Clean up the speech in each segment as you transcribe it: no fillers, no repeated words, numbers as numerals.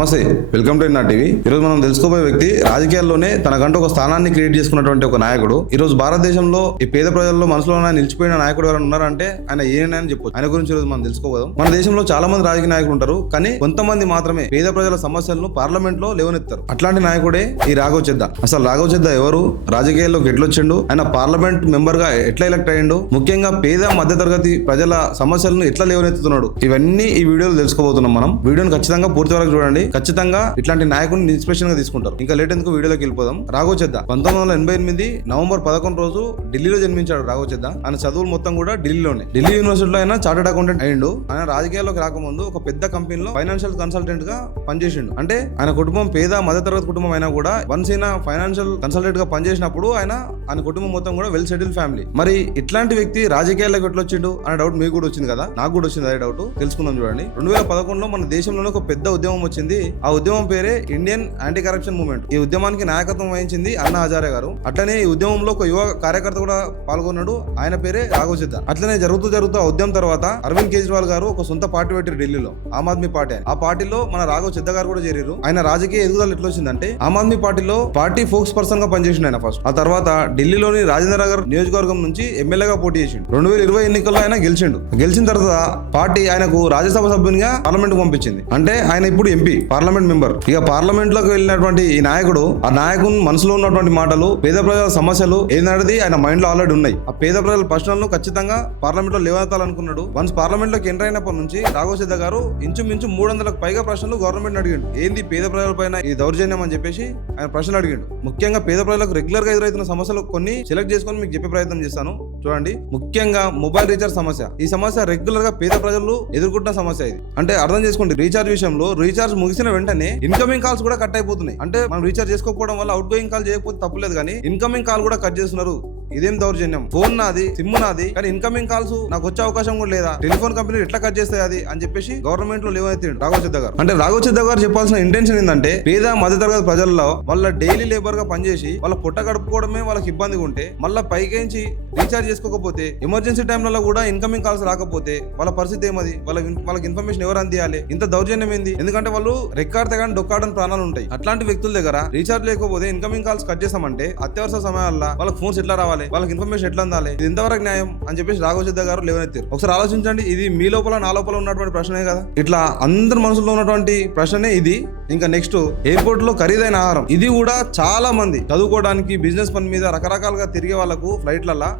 నమస్తే, welcome to నా TV. ఈరోజు మనం తెలుసుకోబోయే వ్యక్తి రాజకీయాల్లోనే తనకంటూ ఒక స్థానాన్ని క్రియేట్ చేసుకున్నటువంటి ఒక నాయకుడు. ఈ రోజు భారతదేశంలో ఈ పేద ప్రజల్లో మనసులో నిలిచిపోయిన నాయకుడు ఎవరైనా ఉన్నారంటే ఆయన అని చెప్పొచ్చు. ఆయన గురించి ఈరోజు మనం తెలుసుకోబోదాం. మన దేశంలో చాలా మంది రాజకీయ నాయకులు ఉంటారు, కానీ కొంతమంది మాత్రమే పేద ప్రజల సమస్యలను పార్లమెంట్ లో లేవనెత్తారు. అట్లాంటి నాయకుడే ఈ రాఘవ్ చెద్దా. అసలు రాఘవ్ చెద్దా ఎవరు, రాజకీయాల్లోకి ఎట్లొచ్చిండు, ఆయన పార్లమెంట్ మెంబర్ గా ఎట్లా ఎలక్ట్ అయ్యిండు, ముఖ్యంగా పేద మధ్యతరగతి ప్రజల సమస్యలను ఎట్లా లేవనెత్తుతున్నాడు, ఇవన్నీ ఈ వీడియోలో తెలుసుకోబోతున్నాం. మనం వీడియోని ఖచ్చితంగా పూర్తి వరకు చూడండి. ఖచ్చితంగా ఇట్లాంటి నాయకుడిని ఇన్స్పిరేషన్ గా తీసుకుంటారు. ఇంకా లేట్ ఎందుకు వీడియోలోకి వెళ్ళిపోదాం. రాఘవ్ చెద్దా 1988 నవంబర్ 11 రోజు ఢిల్లీలో జన్మించాడు. రాఘవ్ చెద్దా ఆయన చదువులు మొత్తం కూడా ఢిల్లీలోనే. ఢిల్లీ యూనివర్సిటీలో ఆయన చార్టెడ్ అకౌంటెంట్ అయ్యిండు. ఆయన రాజకీయాల్లోకి రాకముందు ఒక పెద్ద కంపెనీలో ఫైనాన్షియల్ కన్సల్టెంట్ గా పనిచేసిండు. అంటే ఆయన కుటుంబం పేద మధ్యతరగతి కుటుంబం అయినా కూడా వన్స్ ఈయన ఫైనాన్షియల్ కన్సల్టెంట్ గా పనిచేసినప్పుడు ఆయన కుటుంబం మొత్తం కూడా వెల్ సెటిల్ ఫ్యామిలీ. మరి ఇట్లాంటి వ్యక్తి రాజకీయాల్లోకి ఎట్లా వచ్చిండు అనే డౌట్ మీకు కూడా వచ్చింది కదా, నాకు కూడా వచ్చింది అదే డౌట్. తెలుసుకుందాం చూడండి. 2011లో మన దేశంలోనే ఒక పెద్ద ఉద్యమం వచ్చింది. ఆ ఉద్యమం పేరే ఇండియన్ యాంటీ కరప్షన్ మూవ్మెంట్. ఈ ఉద్యమానికి నాయకత్వం వహించింది అన్నా హజారే గారు. అట్లనే ఈ ఉద్యమంలో ఒక యువ కార్యకర్త కూడా పాల్గొన్నాడు. ఆయన పేరే రాఘవ్ చెద్దా. అట్లనే జరుగుతూ ఆ ఉద్యమం తర్వాత అరవింద్ కేజ్రీవాల్ గారు ఒక సొంత పార్టీ పెట్టారు ఢిల్లీలో, ఆమ్ ఆద్మీ పార్టీ. ఆ పార్టీలో మన రాఘవ్ చెద్దా గారు కూడా చేరారు. ఆయన రాజకీయ ఎదుగుదల ఎట్లా వచ్చిందంటే ఆమ్ ఆద్మీ పార్టీలో పార్టీ ఫోక్స్ పర్సన్ గా పనిచేసిండు ఆయన ఫస్ట్. ఆ తర్వాత ఢిల్లీలోని రాజేంద్ర నగర్ నియోజకవర్గం నుంచి ఎమ్మెల్యేగా పోటీ చేసిండు. 2020 ఎన్నికల్లో ఆయన గెలిచిండు. గెలిచిన తర్వాత పార్టీ ఆయనకు రాజ్యసభ సభ్యునిగా పార్లమెంట్ పంపించింది. అంటే ఆయన ఇప్పుడు ఎంపీ, పార్లమెంట్ మెంబర్. ఇక పార్లమెంట్ లోకి వెళ్ళినటువంటి ఈ నాయకుడు, ఆ నాయకుని మనసులో ఉన్నటువంటి మాటలు, పేద ప్రజల సమస్యలు ఏంటనేది ఆయన మైండ్ లో ఆల్రెడీ ఉన్నాయి. ఆ పేద ప్రజల ప్రశ్నలను ఖచ్చితంగా పార్లమెంట్ లో లేవనెత్తాలనుకున్నాడు. వన్స్ పార్లమెంట్ లోకి ఎంటర్ అయినప్పటి నుంచి రాఘవ్ చెద్దా గారు ఇంచుమించు 300లకు పైగా ప్రశ్నలు గవర్నమెంట్ అడిగిండు. ఏంది పేద ప్రజల పైన ఈ దౌర్జన్యం అని చెప్పేసి ఆయన ప్రశ్నలు అడిగిండు. ముఖ్యంగా పేద ప్రజలకు రెగ్యులర్ గా ఎదురవుతున్న సమస్యలు కొన్ని సెలెక్ట్ చేసుకొని మీకు చెప్పే ప్రయత్నం చేస్తాను. చూడండి. ముఖ్యంగా మొబైల్ రీఛార్జ్ సమస్య. ఈ సమస్య రెగ్యులర్ గా పేద ప్రజలు ఎదుర్కొంటున్న సమస్య ఇది. అంటే అర్థం చేసుకోండి, రీఛార్జ్ విషయంలో రీఛార్జ్ ముగిసిన వెంటనే ఇన్కమింగ్ కాల్స్ కూడా కట్ అయిపోతున్నాయి. అంటే మనం రీఛార్జ్ చేసుకోకపోవడం వల్ల అవుట్ గోయింగ్ కాల్ చేయకపోతే తప్పులేదు, కానీ ఇన్కమింగ్ కాల్ కూడా కట్ చేస్తున్నారు. ఇదేం దౌర్జన్యం? ఫోన్ నాది, సిమ్ నాది, కానీ ఇన్కమింగ్ కాల్స్ నాకు వచ్చే అవకాశం కూడా లేదా? టెలిఫోన్ కంపెనీ ఎట్లా కట్ చేస్తాయి అది అని చెప్పేసి గవర్నమెంట్ లో లేవనెత్తాడు రాఘవ్ చెద్దా గారు. అంటే రాఘవ్ చెద్దా గారు చెప్పాల్సిన ఇంటెన్షన్ ఏంటంటే పేద మధ్యతరగతి ప్రజల్లో వాళ్ళ డైలీ లేబర్ గా పనిచేసి వాళ్ళ పుట్ట గడుపుకోవడమే వాళ్ళకి ఇబ్బందిగా ఉంటే, మళ్ళీ పైకేంచి రీఛార్జ్ చేసుకోకపోతే, ఎమర్జెన్సీ టైంలలో కూడా ఇన్కమింగ్ కాల్స్ రాకపోతే వాళ్ళ పరిస్థితి ఏమది? వాళ్ళకి ఇన్ఫర్మేషన్ ఎవరు అందియాలి? ఇంత దౌర్జన్యం ఏంది? ఎందుకంటే వాళ్ళు రెక్కాడితే కానీ డొక్కాడని ప్రాణాలు ఉంటాయి. అట్లాంటి వ్యక్తుల దగ్గర రీఛార్జ్ లేకపోతే ఇన్కమింగ్ కాల్స్ కట్ చేస్తామంటే అత్యవసర సమయాల్లో వాళ్ళకి ఫోన్స్ ఎట్లా రావాలి, వాళ్ళకి ఇన్ఫర్మేషన్ ఎట్లా అందాలి? ఇది ఎంతవరకు న్యాయం అని చెప్పేసి రాఘవ్ చెద్దా గారు లేవనెత్తారు. ఒకసారి ఆలోచించండి. ఇది మీ లోపల నా లోపల ఉన్నటువంటి ప్రశ్నే కదా. ఇట్లా అందరి మనసులో ఉన్నటువంటి ప్రశ్నే ఇది. ఇంకా నెక్స్ట్, ఎయిర్పోర్ట్ లో ఖరీదైన ఆహారం. ఇది కూడా చాలా మంది చదువుకోవడానికి, బిజినెస్ పని మీద రకరకాలుగా తిరిగే వాళ్ళకు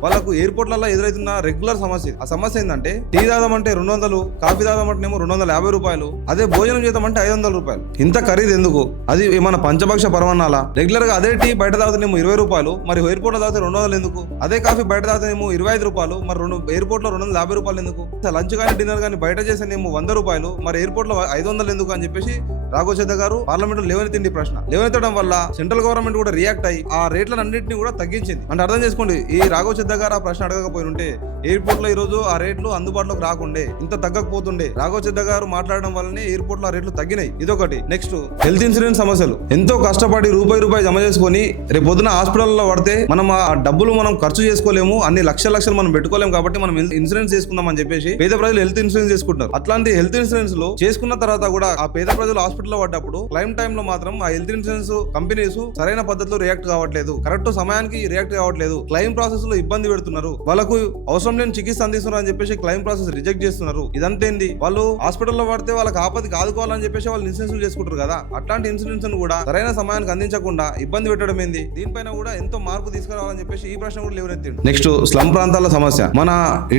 వాళ్ళకు ఎయిర్పోర్ట్లలో ఎదురైతున్న రెగ్యులర్ సమస్య. ఆ సమస్య ఏంటంటే టీ దాదామంటే 200, కాఫీ దాదామంటేనేమో 250 రూపాయలు, అదే భోజనం చేద్దామంటే 500 రూపాయలు. ఇంత ఖరీదు ఎందుకు? అది మన పంచభక్ష పరమాన్నాల? రెగ్యులర్ గా అదే టీ బయట తాగుతానేమో 20 రూపాయలు, మరి ఎయిర్పోర్ట్ లో తాగితే 200 ఎందుకు? అదే కాఫీ బయట తాగితేనేమో 25 రూపాయలు, మరి ఎయిర్పోర్ట్ లో 250 రూపాయలు ఎందుకు? లంచ్ కానీ డిన్నర్ కానీ బయట చేసేనేమో 100 రూపాయలు, మరి ఎయిర్పోర్ట్ లో 500 ఎందుకు అని చెప్పేసి రాఘవ్ చెద్దా గారు పార్లమెంట్ లో లేవనెత్తిండి ప్రశ్న. లేవనెత్తడం వల్ల సెంట్రల్ గవర్నమెంట్ కూడా రియాక్ట్ అయ్యి ఆ రేట్లన్నింటినీ కూడా తగ్గించింది. అంటే అర్థం చేసుకోండి, ఈ రాఘవ్ చెద్దా గారు ఆ ప్రశ్న అడగకపోయినుంటే ఎయిర్పోర్ట్ లో ఈ రోజు ఆ రేట్లు అందుబాటులోకి రాకుండే, ఇంత తగ్గకపోతుండే. రాఘవ్ చెద్దా గారు మాట్లాడడం వల్లనే ఎయిర్పోర్ట్ లో ఆ రేట్లు తగ్గినాయి. ఇదొకటి. నెక్స్ట్, హెల్త్ ఇన్సూరెన్స్ సమస్యలు. ఎంతో కష్టపడి రూపాయి జమ చేసుకొని రేపు పొద్దున హాస్పిటల్లో పడితే మనం ఆ డబ్బులు మనం ఖర్చు చేసుకోలేము, అన్ని లక్షలు మనం పెట్టుకోలేము, కాబట్టి మనం ఇన్సూరెన్స్ చేసుకుందాం అని చెప్పేసి పేద ప్రజలు హెల్త్ ఇన్సూరెన్స్ చేసుకుంటారు. అట్లాంటి హెల్త్ ఇన్సూరెన్స్ లో చేసుకున్న తర్వాత కూడా ఆ పేద ప్రజలు హాస్పిటల్లో పడ్డప్పుడు క్లైమ్ టైమ్ లో మాత్రం ఆ హెల్త్ ఇన్సూరెన్స్ కంపెనీస్ సరైన పద్ధతిలో రియాక్ట్ కావట్లేదు, కరెక్ట్ సమయానికి రియాక్ట్ కావట్లేదు, క్లైమ్ ప్రాసెస్ లో ఇబ్బంది పెడుతున్నారు, వాళ్ళకు అవసరం లేని చికిత్స అందిస్తున్నారు అని చెప్పేసి క్లైమ్ ప్రాసెస్ రిజెక్ట్ చేస్తున్నారు. ఇదంతేంది? వాళ్ళు హాస్పిటల్లో పడితే వాళ్ళకి ఆపదికి ఆదుకోవాలని చెప్పేసి వాళ్ళు ఇన్సూరెన్స్ చేసుకుంటారు కదా. అట్లాంటి ఇన్సూరెన్స్ కూడా సరైన సమయానికి అందించకుండా ఇబ్బంది పెట్టడం ఏంది? దీనిపైన కూడా ఎంతో మార్పు తీసుకురావాలని చెప్పేసి ఈ ప్రశ్న కూడా లేవనెత్తిండు. నెక్స్ట్, స్లమ్ ప్రాంతాల సమస్య. మన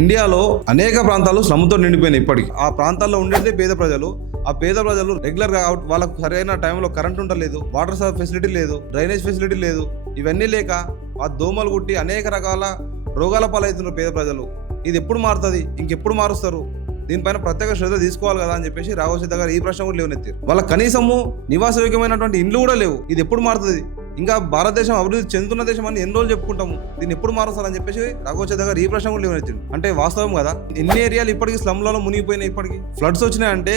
ఇండియాలో అనేక ప్రాంతాలు స్లమ్ తో నిండిపోయినాయి. ఇప్పటికి ఆ ప్రాంతాల్లో ఉండేది పేద ప్రజలు. ఆ పేద ప్రజలు రెగ్యులర్ గా వాళ్ళకు సరైన టైంలో కరెంట్ ఉండలేదు, వాటర్ ఫెసిలిటీ లేదు, డ్రైనేజ్ ఫెసిలిటీ లేదు. ఇవన్నీ లేక ఆ దోమలు కుట్టి అనేక రకాల రోగాల పాలవుతున్నారు పేద ప్రజలు. ఇది ఎప్పుడు మారుతుంది? ఇంకెప్పుడు మారుస్తారు? దీనిపైన ప్రత్యేక శ్రద్ధ తీసుకోవాలి కదా అని చెప్పేసి రాఘవ్ చెద్దా గారు ఈ ప్రశ్న కూడా లేవనెత్తారు. వాళ్ళ కనీసము నివాసయోగ్యమైనటువంటి ఇండ్లు కూడా లేవు. ఇది ఎప్పుడు మారుతుంది? ఇంకా భారతదేశం అభివృద్ధి చెందుతున్న దేశం అని ఎన్ని రోజులు చెప్పుకుంటాము, దీన్ని ఎప్పుడు మారుస్తారని చెప్పేసి రాఘవ్ చెద్దా గారు ఈ ప్రశ్న కూడా లేవనెత్తాడు. అంటే వాస్తవం కదా, ఎన్ని ఏరియాలు ఇప్పటికీ స్లమ్లలో మునిగిపోయినాయి. ఇప్పటికి ఫ్లడ్స్ వచ్చినాయంటే,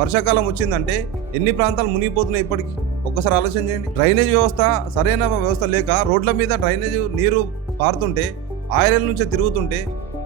వర్షాకాలం వచ్చిందంటే ఎన్ని ప్రాంతాలు మునిగిపోతున్నాయి ఇప్పటికి. ఒక్కసారి ఆలోచన చేయండి. డ్రైనేజ్ వ్యవస్థ సరైన వ్యవస్థ లేక రోడ్ల మీద డ్రైనేజ్ నీరు పారుతుంటే, ఆయిల్ నుంచే తిరుగుతుంటే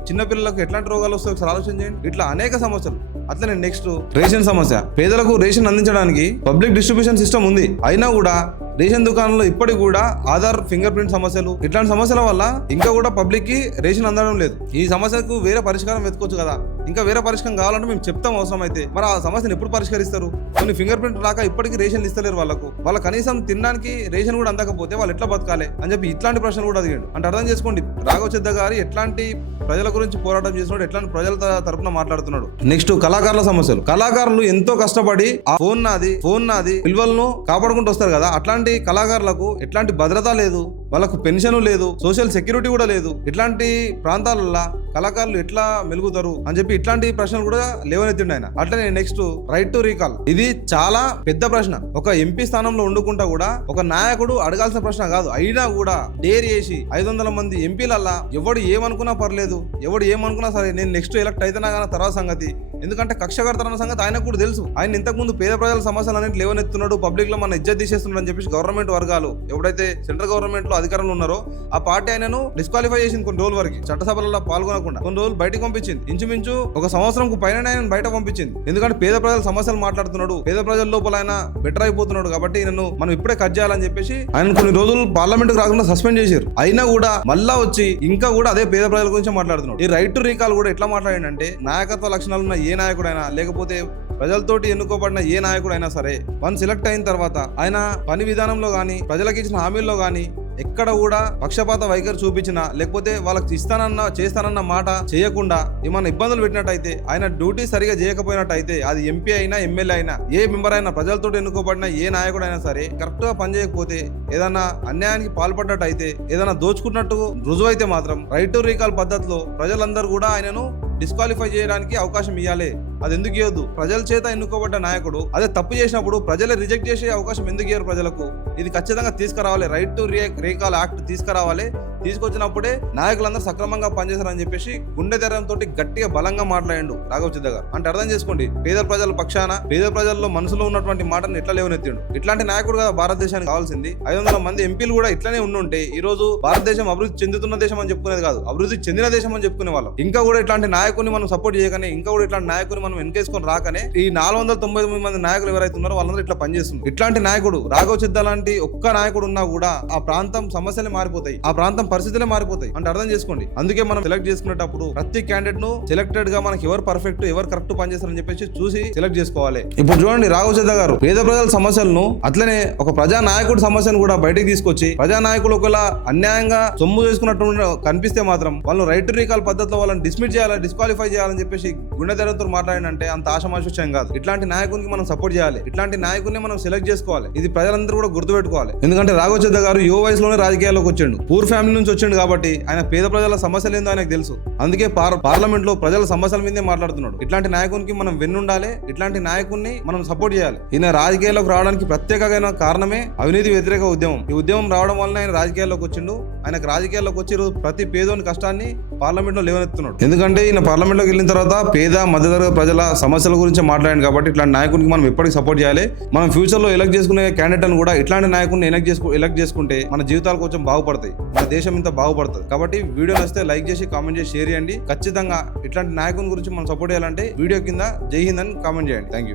చిన్నపిల్లలకు ఎట్లాంటి రోగాలు వస్తాయో ఒకసారి ఆలోచన చేయండి. ఇట్లా అనేక సమస్యలు అట్లనే నెక్స్ట్ రేషన్ సమస్య. పేదలకు రేషన్ అందించడానికి పబ్లిక్ డిస్ట్రిబ్యూషన్ సిస్టమ్ ఉంది, అయినా కూడా రేషన్ దుకాణంలో ఇప్పటికి కూడా ఆధార్ ఫింగర్ ప్రింట్ సమస్యలు, ఇట్లాంటి సమస్యల వల్ల ఇంకా కూడా పబ్లిక్ కి రేషన్ అందడం లేదు. ఈ సమస్యకు వేరే పరిష్కారం వెతుకోవచ్చు కదా. ఇంకా వేరే పరిష్కారం కావాలంటే మేము చెప్తాం అవసరం అయితే. మరి ఆ సమస్యను ఎప్పుడు పరిష్కరిస్తారు? కొన్ని ఫింగర్ ప్రింట్ రాక ఇప్పటికీ రేషన్ ఇస్తలేరు వాళ్ళ కనీసం తినడానికి రేషన్ కూడా అందకపోతే వాళ్ళు ఎట్లా బతకాలి అని చెప్పి ఇట్లాంటి ప్రశ్నలు కూడా అడిగాడు. అంటే అర్థం చేసుకోండి, రాఘవ చెద్ద గారు ఎట్లాంటి ప్రజల గురించి పోరాటం చేస్తున్నాడు, ఎట్లాంటి ప్రజల తరపున మాట్లాడుతున్నాడు. నెక్స్ట్ కళాకారుల సమస్యలు. కళాకారులు ఎంతో కష్టపడి ఆ ఫోన్ నాది విలువలను కాపాడుకుంటూ వస్తారు కదా. అట్లాంటి కళాకారులకు ఎట్లాంటి భద్రత లేదు, వాళ్ళకు పెన్షన్ లేదు, సోషల్ సెక్యూరిటీ కూడా లేదు. ఇట్లాంటి ప్రాంతాలలో కళాకారులు ఎట్లా మెలుగుతారు అని చెప్పి ఇట్లాంటి ప్రశ్నలు కూడా లేవనెత్తిండు ఆయన. అట్లనే నెక్స్ట్ రైట్ టు రీకాల్. ఇది చాలా పెద్ద ప్రశ్న. ఒక ఎంపీ స్థానంలో ఉండుకుంటా కూడా ఒక నాయకుడు అడగాల్సిన ప్రశ్న కాదు, అయినా కూడా డేర్ చేసి 500 మంది ఎంపీలల్లా ఎవడు ఏమనుకున్నా పర్లేదు, ఎవడు ఏమనుకున్నా సరే నేను నెక్స్ట్ ఎలక్ట్ అయితేనా కానీ తర్వాత సంగతి. ఎందుకంటే కక్షగడతారన్న సంగతి ఆయనకు కూడా తెలుసు. ఆయన ఇంతకుముందు పేద ప్రజల సమస్యలు అన్నింటి లేవనెత్తున్నాడు, పబ్లిక్ లో మన ఇజ్జత్ తీసేస్తున్నాడు అని చెప్పి గవర్నమెంట్ వర్గాలు ఎవడైతే సెంట్రల్ గవర్నమెంట్ లో అధికారంలో ఉన్నారో ఆ పార్టీ ఆయనను డిస్క్వాలిఫై చేసింది. కొన్ని రోజుల వరకు చట్టసభలలో పాల్గొనకుండా కొన్ని రోజులు బయటకు పంపించింది. ఇంచుమించు ఒక సంవత్సరంకు పైన ఆయన బయట పంపించింది. ఎందుకంటే పేద ప్రజల సమస్యలు మాట్లాడుతున్నాడు, పేద ప్రజల లోపల ఆయన బెటర్ అయిపోతున్నాడు కాబట్టి ఈయనను మనం ఇప్పుడే కట్ చేయాలని చెప్పేసి ఆయన కొన్ని రోజులు పార్లమెంట్ కు రాకుండా సస్పెండ్ చేశారు. అయినా కూడా మళ్ళా వచ్చి ఇంకా కూడా అదే పేద ప్రజల గురించి మాట్లాడుతున్నాడు. ఈ రైట్ టు రీకాల్ కూడా ఎట్లా మాట్లాడిందంటే నాయకత్వ లక్షణాలు ఉన్న ఏ నాయకుడైనా లేకపోతే ప్రజలతోటి ఎన్నుకోబడిన ఏ నాయకుడైనా సరే వన్ సెలెక్ట్ అయిన తర్వాత ఆయన పని విధానంలో గానీ ప్రజలకు ఇచ్చిన హామీల్లో గానీ ఎక్కడ కూడా పక్షపాత వైఖరి చూపించినా లేకపోతే వాళ్ళకి చేస్తానన్న మాట చేయకుండా ఏమన్నా ఇబ్బందులు పెట్టినట్టయితే, ఆయన డ్యూటీ సరిగా చేయకపోయినట్టయితే, అది ఎంపీ అయినా ఎమ్మెల్యే అయినా ఏ మెంబర్ అయినా ప్రజలతో ఎన్నుకోబడిన ఏ నాయకుడైనా సరే కరెక్ట్ గా పనిచేయకపోతే ఏదైనా అన్యాయానికి పాల్పడ్డట్టు అయితే, ఏదైనా దోచుకున్నట్టు రుజువు అయితే మాత్రం రైట్ టు రీకాల్ పద్ధతిలో ప్రజలందరూ కూడా ఆయనను డిస్క్వాలిఫై చేయడానికి అవకాశం ఇవ్వాలి. అది ఎందుకు ఇవ్వద్దు? ప్రజల చేత ఎన్నుకోబడ్డ నాయకుడు అదే తప్పు చేసినప్పుడు ప్రజలే రిజెక్ట్ చేసే అవకాశం ఎందుకు ఇవ్వరు ప్రజలకు? ఇది ఖచ్చితంగా తీసుకురావాలి. రైట్ టు రీకాల్ యాక్ట్ తీసుకురావాలి. తీసుకొచ్చినప్పుడే నాయకులందరూ సక్రమంగా పనిచేస్తారని చెప్పేసి గుండె ధైర్యంతో గట్టిగా బలంగా మాట్లాడిండు రాఘవ చెద్ద గారు. అంటే అర్థం చేసుకోండి, పేద ప్రజల పక్షాన పేద ప్రజల్లో మనసులో ఉన్నటువంటి మాటను ఎట్లా లేవనెత్తిండు. ఇట్లాంటి నాయకుడు కదా భారతదేశానికి కావాల్సింది. 500 మంది ఎంపీలు కూడా ఇట్లానే ఉండుంటే ఈ రోజు భారతదేశం అభివృద్ధి చెందుతున్న దేశం అని చెప్పుకునేది కాదు, అభివృద్ధి చెందిన దేశం అని చెప్పుకునే వాళ్ళం. ఇంకా కూడా ఇట్లాంటి నాయకుడిని మనం సపోర్ట్ చేయగానే, ఇంకా కూడా ఇట్లాంటి నాయకుని మనం వెనకేసుకొని రాకనే ఈ 499 మంది నాయకులు ఎవరైతే ఉన్నారో వాళ్ళందరూ ఇట్లా పనిచేస్తున్నారు. ఇట్లాంటి నాయకుడు రాఘవ చెద్ద లాంటి ఒక్క నాయకుడు ఉన్నా కూడా ఆ ప్రాంతం సమస్యలే మారిపోతాయి, ఆ ప్రాంతం పరిస్థితులే మారిపోతాయి. అంటే అర్థం చేసుకోండి. అందుకే మనం సెలెక్ట్ చేసుకునేటప్పుడు ప్రతి క్యాండిడేట్ ను సెలెక్టెడ్ గా మనకి ఎవరు పర్ఫెక్ట్ ఎవరు కరెక్ట్ పనిచేస్తారని చెప్పేసి చూసి సెలెక్ట్ చేసుకోవాలి. ఇప్పుడు చూడండి, రాఘవ చెద్ద గారు పేద ప్రజల సమస్యలను అట్లనే ఒక ప్రజా నాయకుడి సమస్యను కూడా బయటకు తీసుకొచ్చి ప్రజా నాయకులు ఒకవేళ అన్యాయంగా సొమ్ము చేసుకున్నట్టు కనిపిస్తే మాత్రం వాళ్ళు రైట్ టు రీకాల్ పద్ధతిలో వాళ్ళని డిస్మిస్ చేయాలి, డిస్క్వాలిఫై చేయాలని చెప్పేసి గుండె ధైర్యంతో మాట్లాడినంటే అంత ఆశమాష విషయం కాదు. ఇట్లాంటి నాయకునికి మనం సపోర్ట్ చేయాలి, ఇట్లాంటి నాయకుని మనం సెలెక్ట్ చేసుకోవాలి. ఇది ప్రజలందరూ కూడా గుర్తుపెట్టుకోవాలి. ఎందుకంటే రాఘవ చెద్ద గారు యువ వయసులోనే రాజకీయాల్లోకి వచ్చిండు, పూర్ ఫ్యామిలీ నుంచి వచ్చిండు కాబట్టి ఆయన పేద ప్రజల సమస్యలు ఏందో ఆయనకు తెలుసు. అందుకే పార్లమెంట్ లో ప్రజల సమస్యల మీదే మాట్లాడుతున్నాడు. ఇట్లాంటి నాయకునికి మనం వెన్నుండాలి, ఇట్లాంటి నాయకుడిని మనం సపోర్ట్ చేయాలి. ఈయన రాజకీయాల్లోకి రావడానికి ప్రత్యేకమైన కారణమే అవినీతి వ్యతిరేక ఉద్యమం. ఈ ఉద్యమం రావడం వల్ల ఆయన రాజకీయాల్లోకి వచ్చిండు. ఆయనకు రాజకీయాల్లోకి వచ్చి ప్రతి పేదోని కష్టాన్ని పార్లమెంట్ లో లేవనెత్తున్నాడు. ఎందుకంటే ఈయన పార్లమెంట్ లోకి వెళ్ళిన తర్వాత పేద మధ్యతరగతి ప్రజల సమస్యల గురించి మాట్లాడాడు కాబట్టి ఇట్లాంటి నాయకునికి మనం ఎప్పటికీ సపోర్ట్ చేయాలి. మనం ఫ్యూచర్ లో ఎలక్ట్ చేసుకునే క్యాండిడేట్ అని కూడా ఇట్లాంటి నాయకుడిని ఎలక్ట్ చేసుకుంటే మన జీవితాలు కొంచెం బాగుపడతాయి, మన దేశం ఇంత బాగుపడుతుంది. కాబట్టి వీడియో నచ్చితే లైక్ చేసి కామెంట్ చేసి షేర్ చేయండి. ఖచ్చితంగా ఇట్లాంటి నాయకుని గురించి మనం సపోర్ట్ చేయాలంటే వీడియో కింద జై హింద్ అని కామెంట్ చేయండి. Thank you.